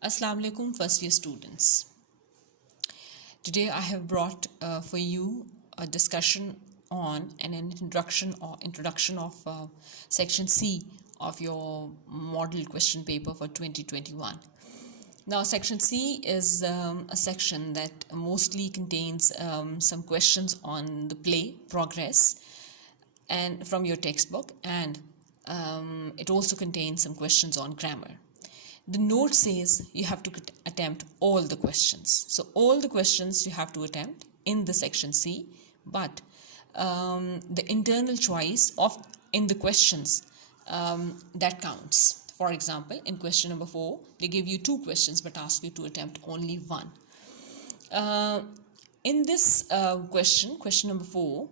Assalamu alaikum first year students. Today I have brought for you a discussion on an introduction of section C of your model question paper for 2021. Now section C is a section that mostly contains some questions on the play progress and from your textbook, and it also contains some questions on grammar. The note says you have to attempt all the questions. So all the questions you have to attempt in the section C, but the internal choice of in the questions that counts. For example, in question number 4, they give you 2 questions but ask you to attempt only one. In this question number 4,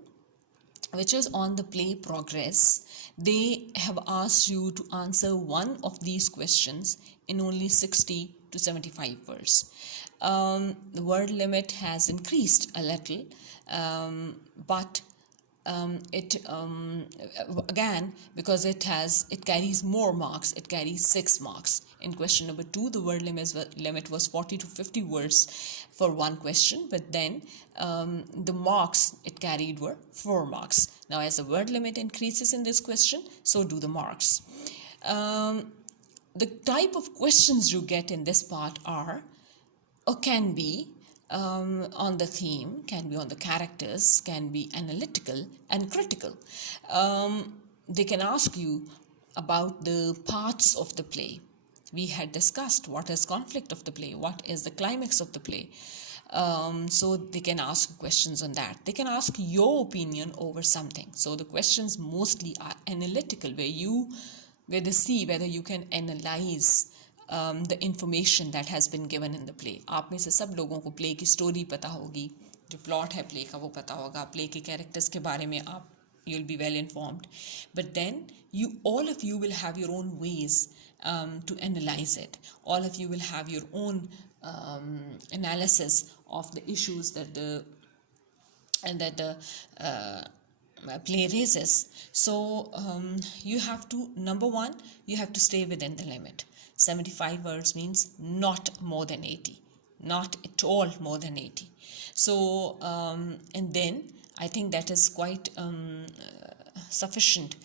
which is on the play progress, they have asked you to answer one of these questions in only 60 to 75 words. The word limit has increased a little, but it again, because it carries more marks, it carries 6 marks. In question number 2, the word limit was 40 to 50 words for one question, but then the marks it carried were 4 marks. Now as the word limit increases in this question, so do the marks. The type of questions you get in this part are, or can be, on the theme, can be on the characters, can be analytical and critical. They can ask you about the parts of the play. We had discussed what is conflict of the play, what is the climax of the play. So they can ask questions on that. They can ask your opinion over something. So the questions mostly are analytical, where they see whether you can analyze the information that has been given in the play. आप में से सब लोगों को play की story पता होगी, जो plot है play का वो पता होगा, play के characters के बारे में you'll be well informed. But then all of you will have your own ways to analyze it. All of you will have your own analysis of the issues that the play raises. So you have to, number one, you have to stay within the limit. 75 words means not more than 80, not at all more than 80. So and then I think that is quite sufficient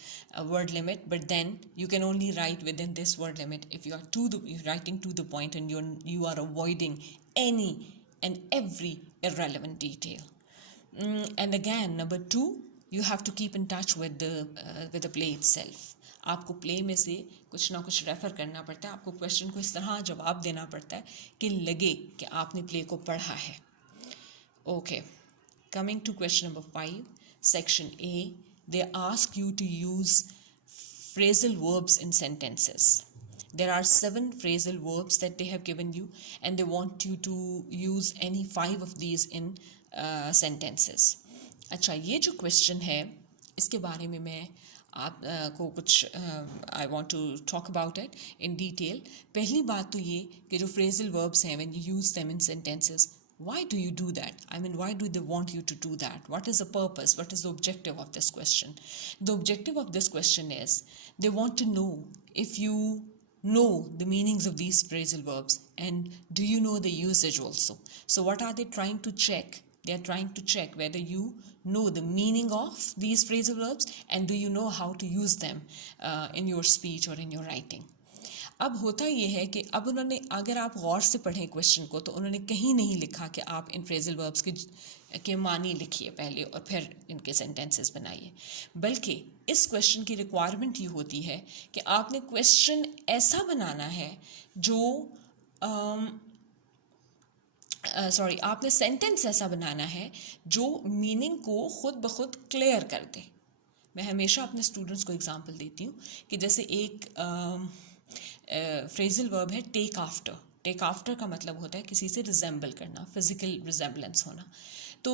word limit, but then you can only write within this word limit if you are you're writing to the point and you are avoiding any and every irrelevant detail. And again, number 2, you have to keep in touch with the play itself. आपको play में से कुछ ना कुछ refer करना पड़ता है, आपको क्वेश्चन को इस तरह जवाब देना पड़ता है कि लगे कि आपने प्ले को पढ़ा है. Okay, coming to question number 5, section A, they ask you to use phrasal verbs in sentences. There are 7 phrasal verbs that they have given you, and they want you to use any 5 of these in sentences. अच्छा, ये जो question है, इसके बारे में मैं आपको कुछ I want to talk about it in detail. पहली बात तो ये कि जो phrasal verbs हैं, when you use them in sentences, why do you do that? I mean, why do they want you to do that? What is the purpose? What is the objective of this question? The objective of this question is they want to know if you know the meanings of these phrasal verbs, and do you know the usage also. So what are they trying to check? They are trying to check whether you know the meaning of these phrasal verbs and do you know how to use them in your speech or in your writing. अब होता ये है कि अब उन्होंने, अगर आप गौर से पढ़ें क्वेश्चन को, तो उन्होंने कहीं नहीं लिखा कि आप इन फ्रेजल वर्ब्स के मानी लिखिए पहले और फिर इनके सेंटेंसेस बनाइए, बल्कि इस क्वेश्चन की रिक्वायरमेंट ये होती है कि आपने क्वेश्चन ऐसा बनाना है जो आपने सेंटेंस ऐसा बनाना है जो मीनिंग को खुद ब खुद क्लियर कर दे. मैं हमेशा अपने स्टूडेंट्स को एग्जांपल देती हूँ कि जैसे एक फ्रेजल वर्ब है टेक आफ्टर. टेक आफ्टर का मतलब होता है किसी से रिजेंबल करना, फिजिकल रिजेंबलेंस होना. तो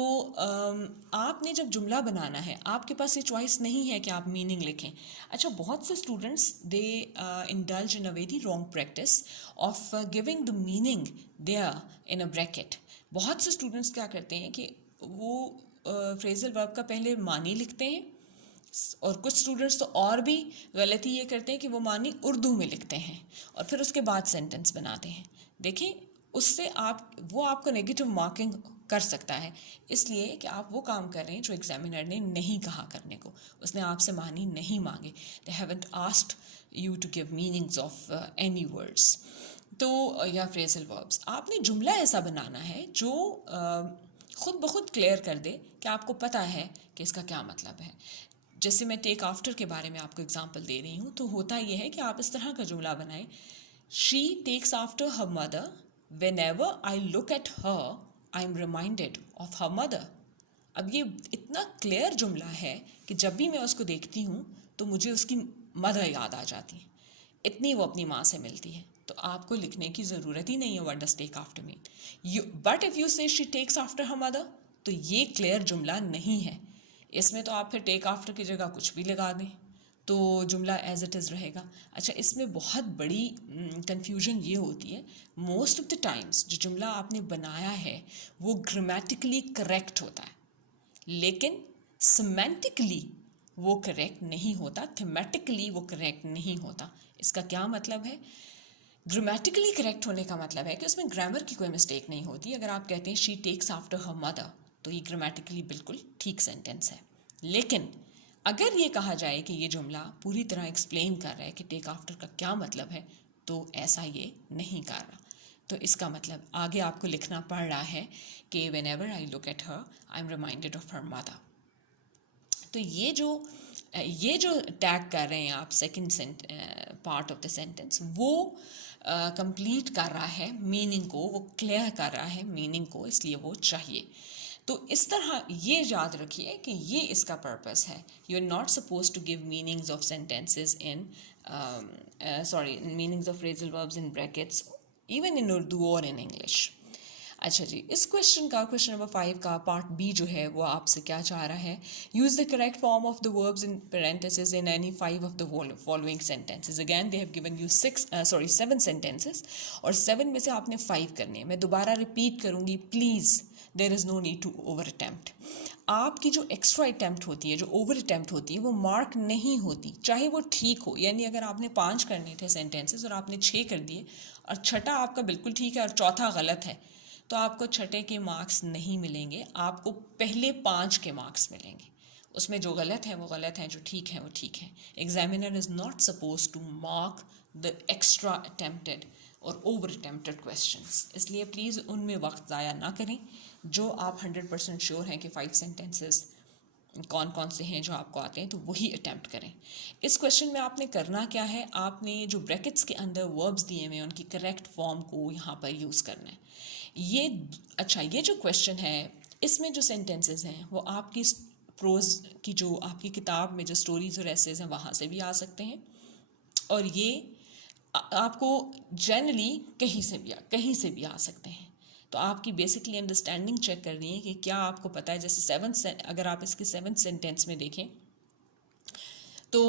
आपने जब जुमला बनाना है, आपके पास ये चॉइस नहीं है कि आप मीनिंग लिखें. अच्छा, बहुत से students they indulge in a very wrong practice of giving the meaning there in a bracket. बहुत से स्टूडेंट्स क्या करते हैं कि वो फ्रेजल वर्ब का पहले मानी लिखते हैं, और कुछ स्टूडेंट्स तो और भी गलती ये करते हैं कि वो मानी उर्दू में लिखते हैं और फिर उसके बाद सेंटेंस बनाते हैं. देखें, उससे वो आपको नेगेटिव मार्किंग कर सकता है, इसलिए कि आप वो काम कर रहे हैं जो एग्जामिनर ने नहीं कहा करने को, उसने आपसे मानी नहीं मांगे, they haven't asked you to give meanings of any words. तो या फ्रेजल वर्ब्स, आपने जुमला ऐसा बनाना है जो खुद ब खुद क्लियर कर दे कि आपको पता है कि इसका क्या मतलब है। जैसे मैं टेक आफ्टर के बारे में आपको एग्जांपल दे रही हूँ, तो होता यह है कि आप इस तरह का जुमला बनाएं, she takes after her mother, whenever I look at her I am reminded of her mother। अब ये इतना क्लियर जुमला है कि जब भी मैं उसको देखती हूँ तो मुझे उसकी मदर याद आ जाती है, इतनी वो अपनी माँ से मिलती है। तो आपको लिखने की ज़रूरत ही नहीं है what does take after mean. But if you say she takes after her mother, तो ये क्लियर जुमला नहीं है। इसमें तो आप फिर टेक आफ्टर की जगह कुछ भी लगा दें तो जुमला एज इट इज़ रहेगा। अच्छा, इसमें बहुत बड़ी कन्फ्यूजन ये होती है, मोस्ट ऑफ द टाइम्स जो जुमला आपने बनाया है वो ग्रामेटिकली करेक्ट होता है, लेकिन सिमेंटिकली वो करेक्ट नहीं होता, थीमेटिकली वो करेक्ट नहीं होता। इसका क्या मतलब है? ग्रामेटिकली करेक्ट होने का मतलब है कि उसमें ग्रामर की कोई मिस्टेक नहीं होती। अगर आप कहते हैं she takes after her mother, तो ये ग्रामेटिकली बिल्कुल ठीक सेंटेंस है। लेकिन अगर ये कहा जाए कि ये जुमला पूरी तरह एक्सप्लेन कर रहा है कि टेक आफ्टर का क्या मतलब है, तो ऐसा ये नहीं कर रहा। तो इसका मतलब आगे आपको लिखना पड़ रहा है कि when ever I look at her I am reminded of her mother. तो ये जो टैग कर रहे हैं आप second part of the sentence, वो कंप्लीट कर रहा है मीनिंग को, वो क्लियर कर रहा है मीनिंग को, इसलिए वो चाहिए। तो इस तरह ये याद रखिए कि ये इसका पर्पस है। You are not suppose to give meanings of sentences in meanings of phrasal verbs in brackets, even in Urdu और इन इंग्लिश। अच्छा जी, इस क्वेश्चन नंबर 5 का पार्ट बी जो है वो आपसे क्या चाह रहा है? Use the correct form of the verbs in parenthesis in any 5 of the following sentences. Again they have given you 7 sentences और 7 में से आपने 5 करने हैं। मैं दोबारा रिपीट करूंगी, please, there is no need to over attempt. आपकी जो एक्स्ट्रा अटैम्प्ट होती है, जो ओवर अटैम्प्ट होती है, वो मार्क नहीं होती, चाहे वो ठीक हो। यानी अगर आपने 5 करने थे सेंटेंसेस और आपने 6 कर दिए और छठा आपका बिल्कुल ठीक है और चौथा गलत है, तो आपको छठे के मार्क्स नहीं मिलेंगे, आपको पहले 5 के मार्क्स मिलेंगे। उसमें जो गलत है वो गलत है, जो ठीक है वो ठीक है। Examiner is not suppose to mark the extra attempted और ओवर अटेम्प्टेड क्वेश्चंस, इसलिए प्लीज़ उनमें वक्त ज़ाया ना करें। जो आप 100% श्योर हैं कि 5 सेंटेंसेस कौन कौन से हैं जो आपको आते हैं, तो वही अटैम्प्ट करें। इस क्वेश्चन में आपने करना क्या है, आपने जो ब्रैकेट्स के अंदर वर्ब्स दिए हुए हैं उनकी करेक्ट फॉर्म को यहाँ पर यूज़ करना है। ये जो क्वेश्चन है, इसमें जो सेंटेंसेस हैं वो आपकी प्रोज की जो आपकी किताब में जो स्टोरीज और एसेज हैं वहाँ से भी आ सकते हैं, और ये आपको जनरली कहीं से भी आ सकते हैं। तो आपकी बेसिकली अंडरस्टैंडिंग चेक करनी है कि क्या आपको पता है। जैसे अगर आप इसके 7th सेंटेंस में देखें तो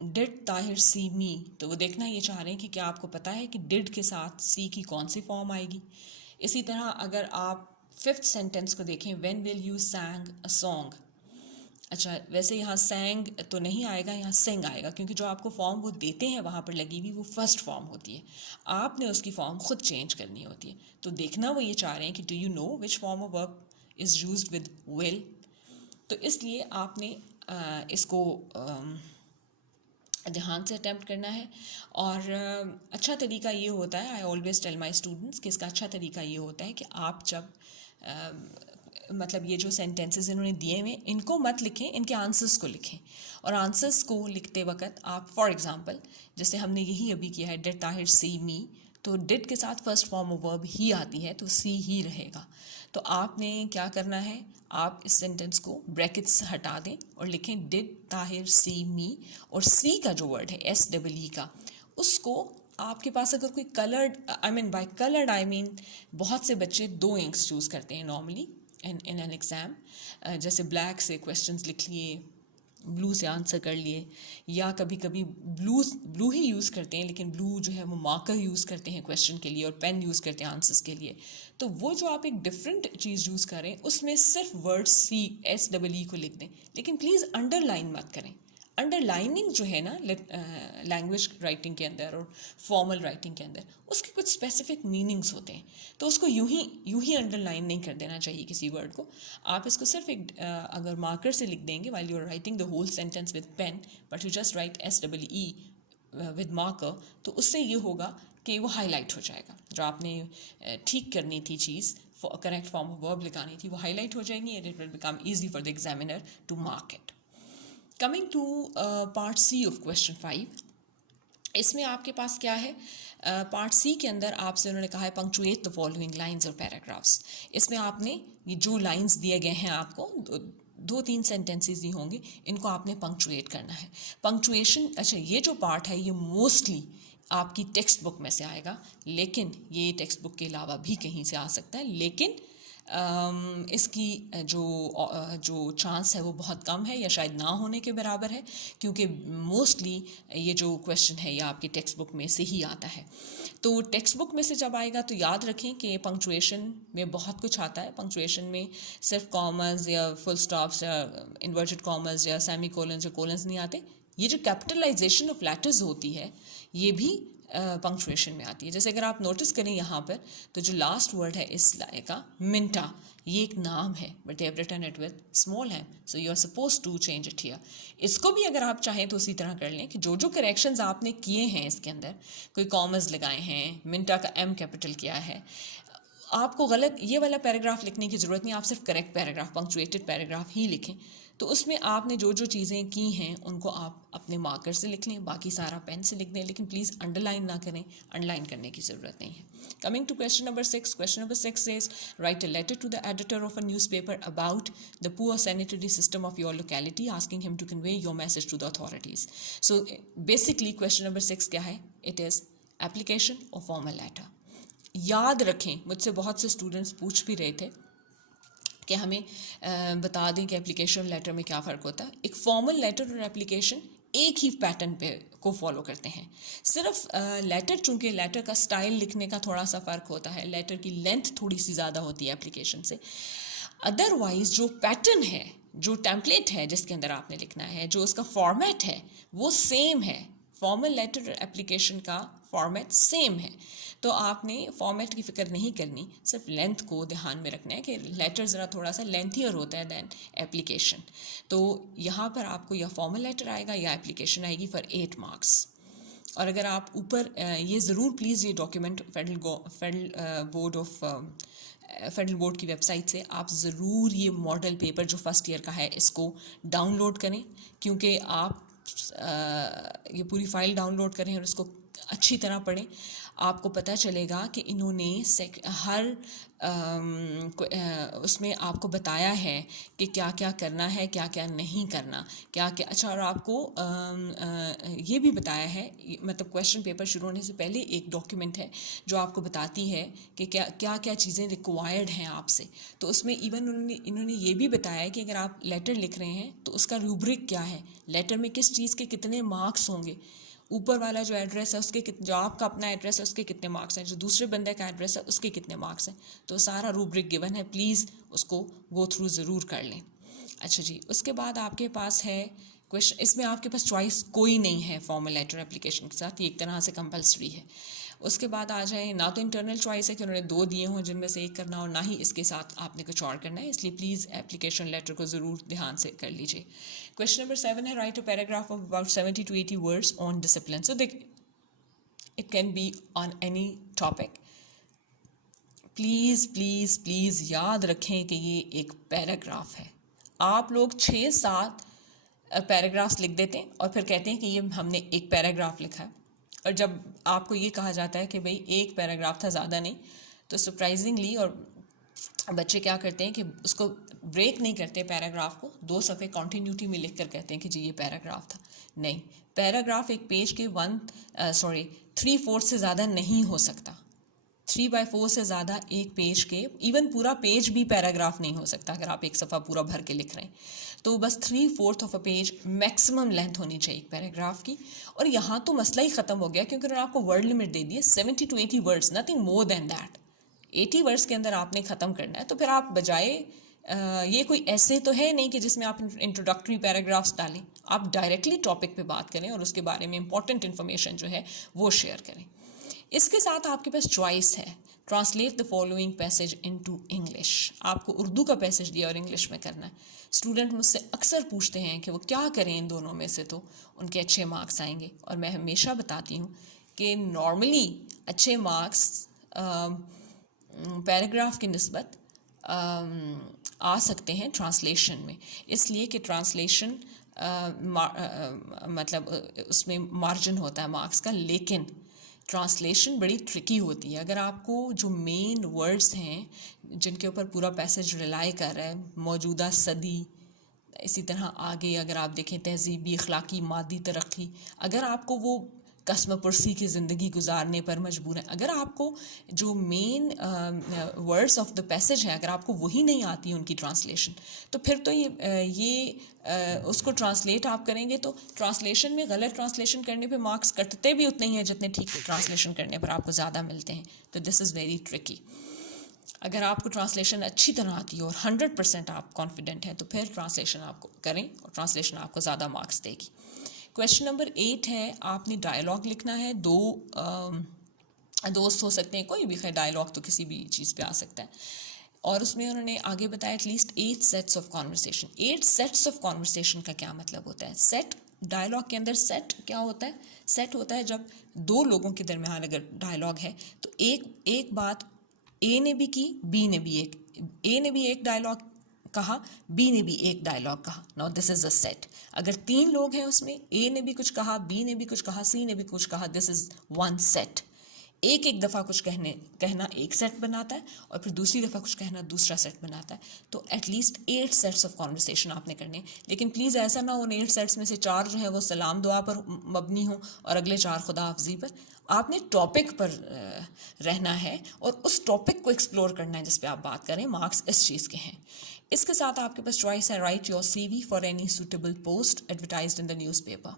डिड ताहिर सी मी, तो वो देखना ये चाह रहे हैं कि क्या आपको पता है कि डिड के साथ सी की कौन सी फॉर्म आएगी। इसी तरह अगर आप 5th सेंटेंस को देखें, when will you सैंग a song, अच्छा वैसे यहाँ सैंग तो नहीं आएगा, यहाँ सिंग आएगा, क्योंकि जो आपको फॉर्म वो देते हैं वहाँ पर लगी हुई वो फर्स्ट फॉर्म होती है, आपने उसकी फॉर्म खुद चेंज करनी होती है। तो देखना वो ये चाह रहे हैं कि do you know which form of verb is used with will. तो इसलिए आपने इसको ध्यान से अटैम्प्ट करना है। और अच्छा तरीका ये होता है, I always tell my students कि इसका अच्छा तरीका ये होता है कि आप जब मतलब ये जो सेंटेंसेस इन्होंने दिए हुए इनको मत लिखें, इनके आंसर्स को लिखें। और आंसर्स को लिखते वक्त आप फॉर एग्जांपल जैसे हमने यही अभी किया है, डिड ताहिर सी मी, तो डिड के साथ फर्स्ट फॉर्म ऑफ वर्ब ही आती है तो सी ही रहेगा। तो आपने क्या करना है, आप इस सेंटेंस को ब्रैकेट्स हटा दें और लिखें डिड ताहिर सी मी, और सी का जो वर्ड है SEE का, उसको आपके पास अगर कोई coloured, by coloured I mean बहुत से बच्चे 2 इंक्स चूज़ करते हैं नॉर्मली इन एन एग्ज़ाम, जैसे ब्लैक से क्वेश्चंस लिख लिए, ब्लू से आंसर कर लिए, या कभी कभी ब्लू ही यूज़ करते हैं, लेकिन ब्लू जो है वो मार्कर यूज़ करते हैं क्वेश्चन के लिए और पेन यूज़ करते हैं आंसर्स के लिए। तो वो जो आप एक डिफरेंट चीज़ यूज़ करें उसमें सिर्फ वर्ड SEE को लिख दें, लेकिन प्लीज़ अंडरलाइन मत करें। अंडरलाइनिंग जो है ना लैंग्वेज राइटिंग के अंदर और फॉर्मल राइटिंग के अंदर, उसके कुछ स्पेसिफिक मीनिंग्स होते हैं, तो उसको यूं ही अंडरलाइन नहीं कर देना चाहिए किसी वर्ड को। आप इसको सिर्फ एक अगर मार्कर से लिख देंगे while you are writing the whole sentence with pen, but you just write SEE with marker, तो उससे ये होगा कि वो हाईलाइट हो जाएगा। जो आपने ठीक करनी थी चीज़, करेक्ट फॉर्म ऑफ वर्ब लिखानी थी, वो हाईलाइट हो जाएंगी and it will become easy for the examiner to mark it. Coming to part C of question 5, इसमें आपके पास क्या है? पार्ट C के अंदर आपसे उन्होंने कहा है पंक्चुएट द फॉलोइंग लाइंस और पैराग्राफ्स। इसमें आपने ये जो लाइंस दिए गए हैं आपको, 2-3 सेंटेंसेस ही होंगे, इनको आपने पंक्चुएट करना है। पंक्चुएशन, अच्छा ये जो पार्ट है ये मोस्टली आपकी टेक्स्ट बुक में से आएगा, लेकिन ये टेक्स्ट बुक के अलावा भी कहीं से आ सकता है, लेकिन इसकी जो चांस है वो बहुत कम है या शायद ना होने के बराबर है, क्योंकि मोस्टली ये जो क्वेश्चन है ये आपकी टेक्स्ट बुक में से ही आता है। तो टेक्स्ट बुक में से जब आएगा तो याद रखें कि पंक्चुएशन में बहुत कुछ आता है। पंक्चुएशन में सिर्फ कॉमर्स या फुल स्टॉप्स या इन्वर्टेड कॉमर्स या सेमी कोलन्स या कोलन्स नहीं आते। ये जो कैपिटलाइजेशन ऑफ लेटर्स होती है ये भी पंक्चुएशन में आती है। जैसे अगर आप नोटिस करें यहाँ पर, तो जो लास्ट वर्ड है इस लाइन का, मिंटा, ये एक नाम है, but they have written it with small m, so you are suppose to change it here. इसको भी अगर आप चाहें तो उसी तरह कर लें कि जो जो करेक्शंस आपने किए हैं इसके अंदर, कोई कॉमर्स लगाए हैं, मिंटा का m कैपिटल किया है, आपको गलत ये वाला पैराग्राफ लिखने की ज़रूरत नहीं, आप सिर्फ करेक्ट पैराग्राफ, पंक्चुएटेड पैराग्राफ ही लिखें। तो उसमें आपने जो जो चीज़ें की हैं उनको आप अपने मार्कर से लिख लें, बाकी सारा पेन से लिख दें, लेकिन प्लीज़ अंडरलाइन ना करें, अंडरलाइन करने की ज़रूरत नहीं है। Coming to question number 6, question number 6 says write a letter to the editor of a newspaper about the poor sanitary system of your locality, asking him to convey your message to the authorities. So basically question number 6 क्या है? It is application or formal letter. याद रखें, मुझसे बहुत से students पूछ भी रहे थे कि हमें बता दें कि एप्लीकेशन लेटर में क्या फ़र्क होता है। एक फॉर्मल लेटर और एप्लीकेशन एक ही पैटर्न पे को फॉलो करते हैं। सिर्फ लेटर, चूँकि लेटर का स्टाइल लिखने का थोड़ा सा फ़र्क होता है, लेटर की लेंथ थोड़ी सी ज़्यादा होती है एप्लीकेशन से, अदरवाइज़ जो पैटर्न है, जो टेम्पलेट है जिसके अंदर आपने लिखना है, जो उसका फॉर्मेट है वो सेम है। फॉर्मल लेटर और एप्लीकेशन का फॉर्मेट सेम है, तो आपने फॉर्मेट की फ़िक्र नहीं करनी, सिर्फ लेंथ को ध्यान में रखना है कि लेटर ज़रा थोड़ा सा लेंथियर होता है दैन एप्लीकेशन। तो यहाँ पर आपको या फॉर्मल लेटर आएगा या एप्लीकेशन आएगी फॉर 8 मार्क्स। और अगर आप ऊपर ये ज़रूर प्लीज़ ये डॉक्यूमेंट फेडरल बोर्ड की वेबसाइट से आप ज़रूर ये मॉडल पेपर जो फर्स्ट ईयर का है इसको डाउनलोड करें, क्योंकि आप ये पूरी फ़ाइल डाउनलोड करें और इसको अच्छी तरह पढ़ें। आपको पता चलेगा कि इन्होंने हर उसमें आपको बताया है कि क्या क्या करना है, क्या क्या नहीं करना, क्या क्या। अच्छा, और आपको ये भी बताया है, मतलब क्वेश्चन पेपर शुरू होने से पहले एक डॉक्यूमेंट है जो आपको बताती है कि क्या क्या क्या चीज़ें रिक्वायर्ड हैं आपसे। तो उसमें इवन इन्होंने ये भी बताया है कि अगर आप लेटर लिख रहे हैं तो उसका रूब्रिक क्या है, लेटर में किस चीज़ के कितने मार्क्स होंगे, ऊपर वाला जो एड्रेस है उसके जो आपका अपना एड्रेस है उसके कितने मार्क्स हैं, जो दूसरे बंदे का एड्रेस है उसके कितने मार्क्स हैं। तो सारा रूब्रिक गिवन है, प्लीज़ उसको गो थ्रू ज़रूर कर लें। अच्छा जी, उसके बाद आपके पास है क्वेश्चन, इसमें आपके पास चॉइस कोई नहीं है फॉर्मल लेटर एप्लीकेशन के साथ, ये एक तरह से कंपल्सरी है। उसके बाद आ जाए, ना तो इंटरनल चॉइस है कि उन्होंने 2 दिए हों जिनमें से एक करना, और ना ही इसके साथ आपने कुछ और करना है, इसलिए प्लीज़ एप्लीकेशन लेटर को ज़रूर ध्यान से कर लीजिए। क्वेश्चन नंबर 7 है write a paragraph of about 70 to 80 words on discipline. So देख, it can be on any topic. Please please please याद रखें कि ये एक पैराग्राफ है। आप लोग 6-7 पैराग्राफ्स लिख देते हैं और फिर कहते हैं कि ये हमने एक पैराग्राफ लिखा है, और जब आपको ये कहा जाता है कि भाई एक पैराग्राफ था, ज़्यादा नहीं, तो सरप्राइजिंगली और बच्चे क्या करते हैं कि उसको ब्रेक नहीं करते पैराग्राफ को, 2 सफ़े कॉन्टीन्यूटी में लिख कर कहते हैं कि जी ये पैराग्राफ था। नहीं, पैराग्राफ एक पेज के 3/4 से ज़्यादा नहीं हो सकता। 3/4 से ज़्यादा एक पेज के, इवन पूरा पेज भी पैराग्राफ नहीं हो सकता अगर आप एक सफ़ा पूरा भर के लिख रहे हैं। तो बस 3/4 of a page maximum length होनी चाहिए एक पैराग्राफ की। और यहाँ तो मसला ही ख़त्म हो गया, क्योंकि उन्होंने आपको वर्ड लिमिट दे दी है 70 to 80 words, nothing more than that. 80 words के अंदर आपने ख़त्म करना है। तो फिर आप बजाय ये कोई ऐसे तो है नहीं कि जिसमें आप इंट्रोडक्टरी पैराग्राफ्स डालें, आप डायरेक्टली टॉपिक पे बात करें और उसके बारे में इंपॉर्टेंट इन्फॉर्मेशन जो है वो शेयर करें। इसके साथ आपके पास चॉइस है, translate the following passage into English. आपको उर्दू का पैसेज दिया और इंग्लिश में करना है। स्टूडेंट मुझसे अक्सर पूछते हैं कि वो क्या करें इन दोनों में से, तो उनके अच्छे मार्क्स आएंगे। और मैं हमेशा बताती हूँ कि नॉर्मली अच्छे मार्क्स पैराग्राफ की निस्बत आ सकते हैं ट्रांसलेशन में, इसलिए कि ट्रांसलेशन मतलब उसमें मार्जिन होता है मार्क्स का, लेकिन ट्रांसलेशन बड़ी ट्रिकी होती है। अगर आपको जो मेन वर्ड्स हैं जिनके ऊपर पूरा पैसेज रिलाई कर रहा है, मौजूदा सदी, इसी तरह आगे अगर आप देखें तहजीबी, अखलाकी, मादी तरक्की, अगर आपको वो कसम पुरसी की ज़िंदगी गुजारने पर मजबूर हैं, अगर आपको जो main words of the passage है अगर आपको वही नहीं आती उनकी ट्रांसलेशन, तो फिर तो ये उसको ट्रांसलेट आप करेंगे तो ट्रांसलेशन में गलत ट्रांसलेशन करने पे मार्क्स कटते भी उतने ही हैं जितने ठीक ट्रांसलेशन करने पर आपको ज़्यादा मिलते हैं। तो दिस इज़ वेरी ट्रिकी। अगर आपको ट्रांसलेशन अच्छी तरह आती है और 100% आप कॉन्फिडेंट हैं तो फिर ट्रांसलेशन आपको करें और ट्रांसलेशन आपको ज़्यादा मार्क्स देगी। क्वेश्चन नंबर 8 है, आपने डायलॉग लिखना है। दो दोस्त हो सकते हैं, कोई भी खैर डायलॉग तो किसी भी चीज़ पे आ सकता है, और उसमें उन्होंने आगे बताया at least 8 sets of conversation. 8 sets of conversation का क्या मतलब होता है? सेट, डायलॉग के अंदर सेट क्या होता है? सेट होता है जब दो लोगों के दरमियान अगर डायलॉग है तो एक बात ए ने भी की, बी ने भी एक डायलॉग कहा, बी ने भी एक डायलॉग कहा। Now this is a set. अगर 3 लोग हैं उसमें, ए ने भी कुछ कहा, बी ने भी कुछ कहा, सी ने भी कुछ कहा, दिस इज 1 सेट। एक दफ़ा कुछ कहना एक सेट बनाता है और फिर दूसरी दफ़ा कुछ कहना दूसरा सेट बनाता है। तो एटलीस्ट 8 सेट्स ऑफ कॉन्वर्सेशन आपने करने। लेकिन प्लीज़ ऐसा ना हो उन 8 सेट्स में से 4 जो है वो सलाम दुआ पर मबनी हो और अगले 4 खुदा हाफजी पर। आपने टॉपिक पर रहना है और उस टॉपिक को एक्सप्लोर करना है जिस पे आप बात करें। मार्क्स इस चीज़ के हैं। इसके साथ आपके पास चॉइस है, right your CV for any suitable post advertised in the newspaper.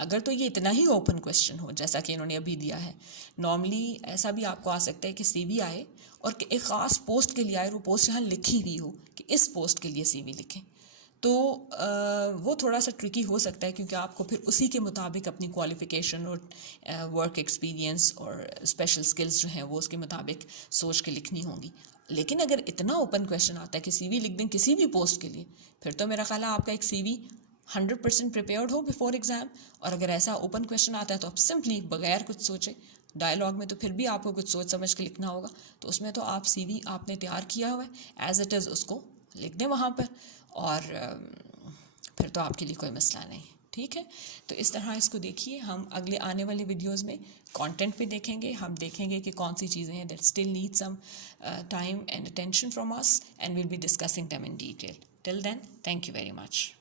अगर तो ये इतना ही ओपन क्वेश्चन हो जैसा कि इन्होंने अभी दिया है, नॉर्मली ऐसा भी आपको आ सकता है कि CV आए और एक ख़ास पोस्ट के लिए आए, वो पोस्ट यहाँ लिखी हुई हो कि इस पोस्ट के लिए CV लिखें, तो वो थोड़ा सा ट्रिकी हो सकता है क्योंकि आपको फिर उसी के मुताबिक अपनी क्वालिफ़िकेशन और वर्क एक्सपीरियंस और स्पेशल स्किल्स जो हैं वो उसके मुताबिक सोच के लिखनी होंगी। लेकिन अगर इतना ओपन क्वेश्चन आता है कि CV लिख दें किसी भी पोस्ट के लिए, फिर तो मेरा ख्याल है आपका एक CV 100% प्रिपेयर्ड हो बिफोर एग्ज़ाम। और अगर ऐसा ओपन क्वेश्चन आता है तो आप सिंपली बगैर कुछ सोचे, डायलॉग में तो फिर भी आपको कुछ सोच समझ के लिखना होगा, तो उसमें तो आप CV आपने तैयार किया हुआ है एज इट इज़, उसको लिख दें वहाँ पर और फिर तो आपके लिए कोई मसला नहीं। ठीक है, तो इस तरह इसको देखिए। हम अगले आने वाले वीडियोस में कंटेंट पे देखेंगे। हम देखेंगे कि कौन सी चीज़ें हैं that still need some time and attention from us and will be discussing them in detail. Till then, thank you very much.